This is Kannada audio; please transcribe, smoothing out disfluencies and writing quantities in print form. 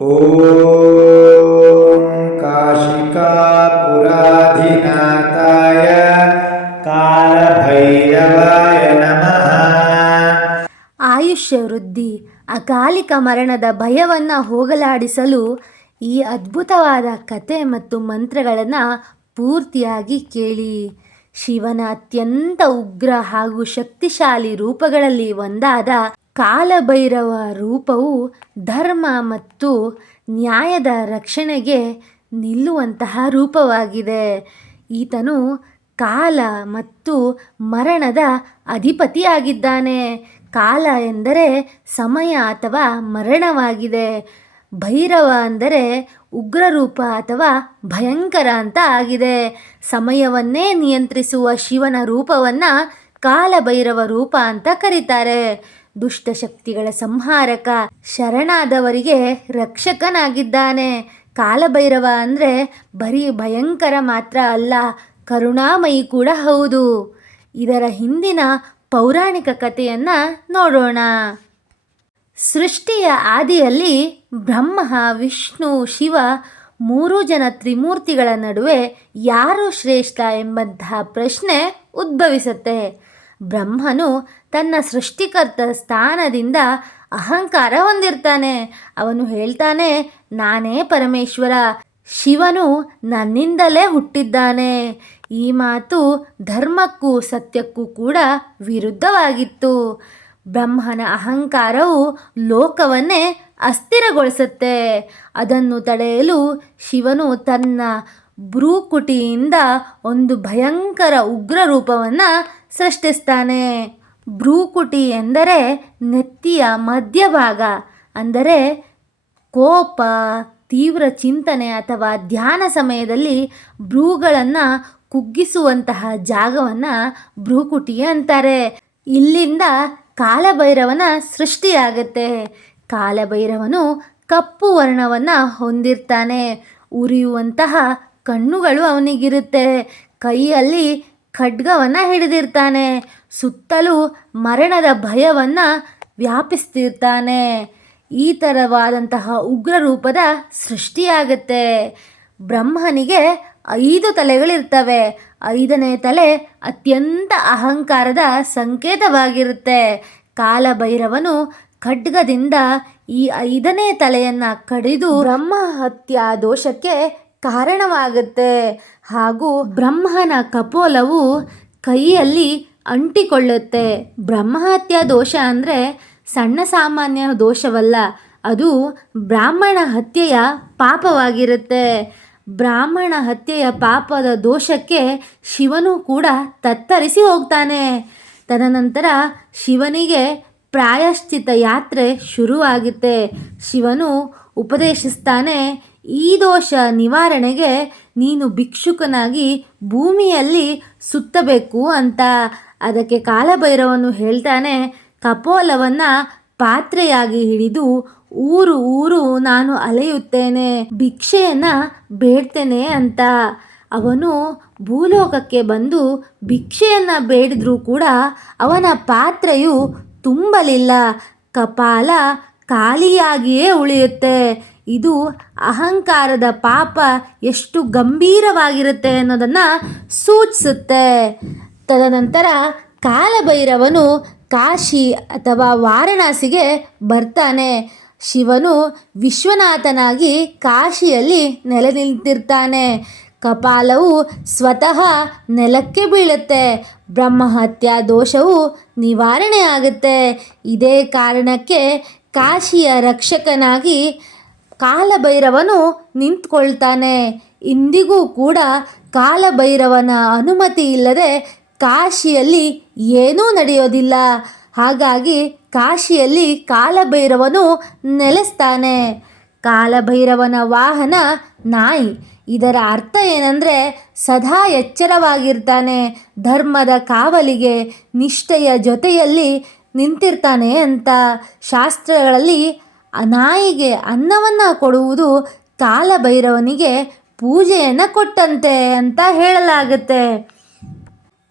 ಓಂ ಕಾಶಿಕಾಪುರಾಧಿನಾಥಾಯ ಕಾಲಭೈರವಾಯ ನಮಃ. ಆಯುಷ್ಯ ವೃದ್ಧಿ, ಅಕಾಲಿಕ ಮರಣದ ಭಯವನ್ನು ಹೋಗಲಾಡಿಸಲು ಈ ಅದ್ಭುತವಾದ ಕತೆ ಮತ್ತು ಮಂತ್ರಗಳನ್ನು ಪೂರ್ತಿಯಾಗಿ ಕೇಳಿ. ಶಿವನ ಅತ್ಯಂತ ಉಗ್ರ ಹಾಗೂ ಶಕ್ತಿಶಾಲಿ ರೂಪಗಳಲ್ಲಿ ಒಂದಾದ ಕಾಲಭೈರವ ರೂಪವು ಧರ್ಮ ಮತ್ತು ನ್ಯಾಯದ ರಕ್ಷಣೆಗೆ ನಿಲ್ಲುವಂತಹ ರೂಪವಾಗಿದೆ. ಈತನು ಕಾಲ ಮತ್ತು ಮರಣದ ಅಧಿಪತಿಯಾಗಿದ್ದಾನೆ. ಕಾಲ ಎಂದರೆ ಸಮಯ ಅಥವಾ ಮರಣವಾಗಿದೆ. ಭೈರವ ಅಂದರೆ ಉಗ್ರರೂಪ ಅಥವಾ ಭಯಂಕರ ಅಂತ ಆಗಿದೆ. ಸಮಯವನ್ನೇ ನಿಯಂತ್ರಿಸುವ ಶಿವನ ರೂಪವನ್ನು ಕಾಲಭೈರವ ರೂಪ ಅಂತ ಕರೀತಾರೆ. ದುಷ್ಟಶಕ್ತಿಗಳ ಸಂಹಾರಕ, ಶರಣಾದವರಿಗೆ ರಕ್ಷಕನಾಗಿದ್ದಾನೆ. ಕಾಲಭೈರವ ಅಂದರೆ ಬರೀ ಭಯಂಕರ ಮಾತ್ರ ಅಲ್ಲ, ಕರುಣಾಮಯಿ ಕೂಡ ಹೌದು. ಇದರ ಹಿಂದಿನ ಪೌರಾಣಿಕ ಕಥೆಯನ್ನು ನೋಡೋಣ. ಸೃಷ್ಟಿಯ ಆದಿಯಲ್ಲಿ ಬ್ರಹ್ಮ, ವಿಷ್ಣು, ಶಿವ ಮೂರು ಜನ ತ್ರಿಮೂರ್ತಿಗಳ ನಡುವೆ ಯಾರು ಶ್ರೇಷ್ಠ ಎಂಬಂತಹ ಪ್ರಶ್ನೆ ಉದ್ಭವಿಸುತ್ತೆ. ಬ್ರಹ್ಮನು ತನ್ನ ಸೃಷ್ಟಿಕರ್ತ ಸ್ಥಾನದಿಂದ ಅಹಂಕಾರ ಹೊಂದಿರ್ತಾನೆ. ಅವನು ಹೇಳ್ತಾನೆ, ನಾನೇ ಪರಮೇಶ್ವರ, ಶಿವನು ನನ್ನಿಂದಲೇ ಹುಟ್ಟಿದ್ದಾನೆ. ಈ ಮಾತು ಧರ್ಮಕ್ಕೂ ಸತ್ಯಕ್ಕೂ ಕೂಡ ವಿರುದ್ಧವಾಗಿತ್ತು. ಬ್ರಹ್ಮನ ಅಹಂಕಾರವು ಲೋಕವನ್ನೇ ಅಸ್ಥಿರಗೊಳಿಸುತ್ತೆ. ಅದನ್ನು ತಡೆಯಲು ಶಿವನು ತನ್ನ ಭ್ರೂಕುಟಿಯಿಂದ ಒಂದು ಭಯಂಕರ ಉಗ್ರ ರೂಪವನ್ನು ಸೃಷ್ಟಿಸ್ತಾನೆ. ಭ್ರೂಕುಟಿ ಎಂದರೆ ನೆತ್ತಿಯ ಮಧ್ಯಭಾಗ. ಅಂದರೆ ಕೋಪ, ತೀವ್ರ ಚಿಂತನೆ ಅಥವಾ ಧ್ಯಾನ ಸಮಯದಲ್ಲಿ ಭ್ರೂಗಳನ್ನು ಕುಗ್ಗಿಸುವಂತಹ ಜಾಗವನ್ನು ಭ್ರೂಕುಟಿ ಅಂತಾರೆ. ಇಲ್ಲಿಂದ ಕಾಲಭೈರವನ ಸೃಷ್ಟಿಯಾಗತ್ತೆ. ಕಾಲಭೈರವನು ಕಪ್ಪು ವರ್ಣವನ್ನು ಹೊಂದಿರ್ತಾನೆ. ಉರಿಯುವಂತಹ ಕಣ್ಣುಗಳು ಅವನಿಗಿರುತ್ತೆ. ಕೈಯಲ್ಲಿ ಖಡ್ಗವನ್ನು ಹಿಡಿದಿರ್ತಾನೆ. ಸುತ್ತಲೂ ಮರಣದ ಭಯವನ್ನು ವ್ಯಾಪಿಸ್ತಿರ್ತಾನೆ. ಈ ಥರವಾದಂತಹ ಉಗ್ರ ರೂಪದ ಸೃಷ್ಟಿಯಾಗತ್ತೆ. ಬ್ರಹ್ಮನಿಗೆ 5 ತಲೆಗಳಿರ್ತವೆ. 5ನೇ ತಲೆ ಅತ್ಯಂತ ಅಹಂಕಾರದ ಸಂಕೇತವಾಗಿರುತ್ತೆ. ಕಾಲಭೈರವನು ಖಡ್ಗದಿಂದ ಈ 5ನೇ ತಲೆಯನ್ನು ಕಡಿದು ಬ್ರಹ್ಮ ಹತ್ಯಾ ದೋಷಕ್ಕೆ ಕಾರಣವಾಗುತ್ತೆ. ಹಾಗೂ ಬ್ರಹ್ಮನ ಕಪೋಲವು ಕೈಯಲ್ಲಿ ಅಂಟಿಕೊಳ್ಳುತ್ತೆ. ಬ್ರಹ್ಮಹತ್ಯಾ ದೋಷ ಅಂದರೆ ಸಣ್ಣ ಸಾಮಾನ್ಯ ದೋಷವಲ್ಲ, ಅದು ಬ್ರಾಹ್ಮಣ ಹತ್ಯೆಯ ಪಾಪವಾಗಿರುತ್ತೆ. ಬ್ರಾಹ್ಮಣ ಹತ್ಯೆಯ ಪಾಪದ ದೋಷಕ್ಕೆ ಶಿವನು ಕೂಡ ತತ್ತರಿಸಿ ಹೋಗ್ತಾನೆ. ತದನಂತರ ಶಿವನಿಗೆ ಪ್ರಾಯಶ್ಚಿತ ಯಾತ್ರೆ ಶುರುವಾಗುತ್ತೆ. ಶಿವನು ಉಪದೇಶಿಸ್ತಾನೆ, ಈ ದೋಷ ನಿವಾರಣೆಗೆ ನೀನು ಭಿಕ್ಷುಕನಾಗಿ ಭೂಮಿಯಲ್ಲಿ ಸುತ್ತಬೇಕು ಅಂತ. ಅದಕ್ಕೆ ಕಾಲಭೈರವನು ಹೇಳ್ತಾನೆ, ಕಪೋಲವನ್ನು ಪಾತ್ರೆಯಾಗಿ ಹಿಡಿದು ಊರು ಊರು ನಾನು ಅಲೆಯುತ್ತೇನೆ, ಭಿಕ್ಷೆಯನ್ನು ಬೇಡ್ತೇನೆ ಅಂತ. ಅವನು ಭೂಲೋಕಕ್ಕೆ ಬಂದು ಭಿಕ್ಷೆಯನ್ನು ಬೇಡಿದ್ರೂ ಕೂಡ ಅವನ ಪಾತ್ರೆಯು ತುಂಬಲಿಲ್ಲ. ಕಪಾಲ ಖಾಲಿಯಾಗಿಯೇ ಉಳಿಯುತ್ತೆ. ಇದು ಅಹಂಕಾರದ ಪಾಪ ಎಷ್ಟು ಗಂಭೀರವಾಗಿರುತ್ತೆ ಅನ್ನೋದನ್ನು ಸೂಚಿಸುತ್ತೆ. ತದನಂತರ ಕಾಲಭೈರವನು ಕಾಶಿ ಅಥವಾ ವಾರಣಾಸಿಗೆ ಬರ್ತಾನೆ. ಶಿವನು ವಿಶ್ವನಾಥನಾಗಿ ಕಾಶಿಯಲ್ಲಿ ನೆಲೆ ನಿಂತಿರ್ತಾನೆ. ಕಪಾಲವು ಸ್ವತಃ ನೆಲಕ್ಕೆ ಬೀಳುತ್ತೆ. ಬ್ರಹ್ಮಹತ್ಯಾ ದೋಷವು ನಿವಾರಣೆ ಆಗುತ್ತೆ. ಇದೇ ಕಾರಣಕ್ಕೆ ಕಾಶಿಯ ರಕ್ಷಕನಾಗಿ ಕಾಲಭೈರವನು ನಿಂತ್ಕೊಳ್ತಾನೆ. ಇಂದಿಗೂ ಕೂಡ ಕಾಲಭೈರವನ ಅನುಮತಿ ಇಲ್ಲದೆ ಕಾಶಿಯಲ್ಲಿ ಏನೂ ನಡೆಯೋದಿಲ್ಲ. ಹಾಗಾಗಿ ಕಾಶಿಯಲ್ಲಿ ಕಾಲಭೈರವನು ನೆಲೆಸ್ತಾನೆ. ಕಾಲಭೈರವನ ವಾಹನ ನಾಯಿ. ಇದರ ಅರ್ಥ ಏನಂದರೆ ಸದಾ ಎಚ್ಚರವಾಗಿರ್ತಾನೆ, ಧರ್ಮದ ಕಾವಲಿಗೆ ನಿಷ್ಠೆಯ ಜೊತೆಯಲ್ಲಿ ನಿಂತಿರ್ತಾನೆ ಅಂತ. ಶಾಸ್ತ್ರಗಳಲ್ಲಿ ನಾಯಿಗೆ ಅನ್ನವನ್ನು ಕೊಡುವುದು ಕಾಲಭೈರವನಿಗೆ ಪೂಜೆಯನ್ನು ಕೊಟ್ಟಂತೆ ಅಂತ ಹೇಳಲಾಗುತ್ತೆ.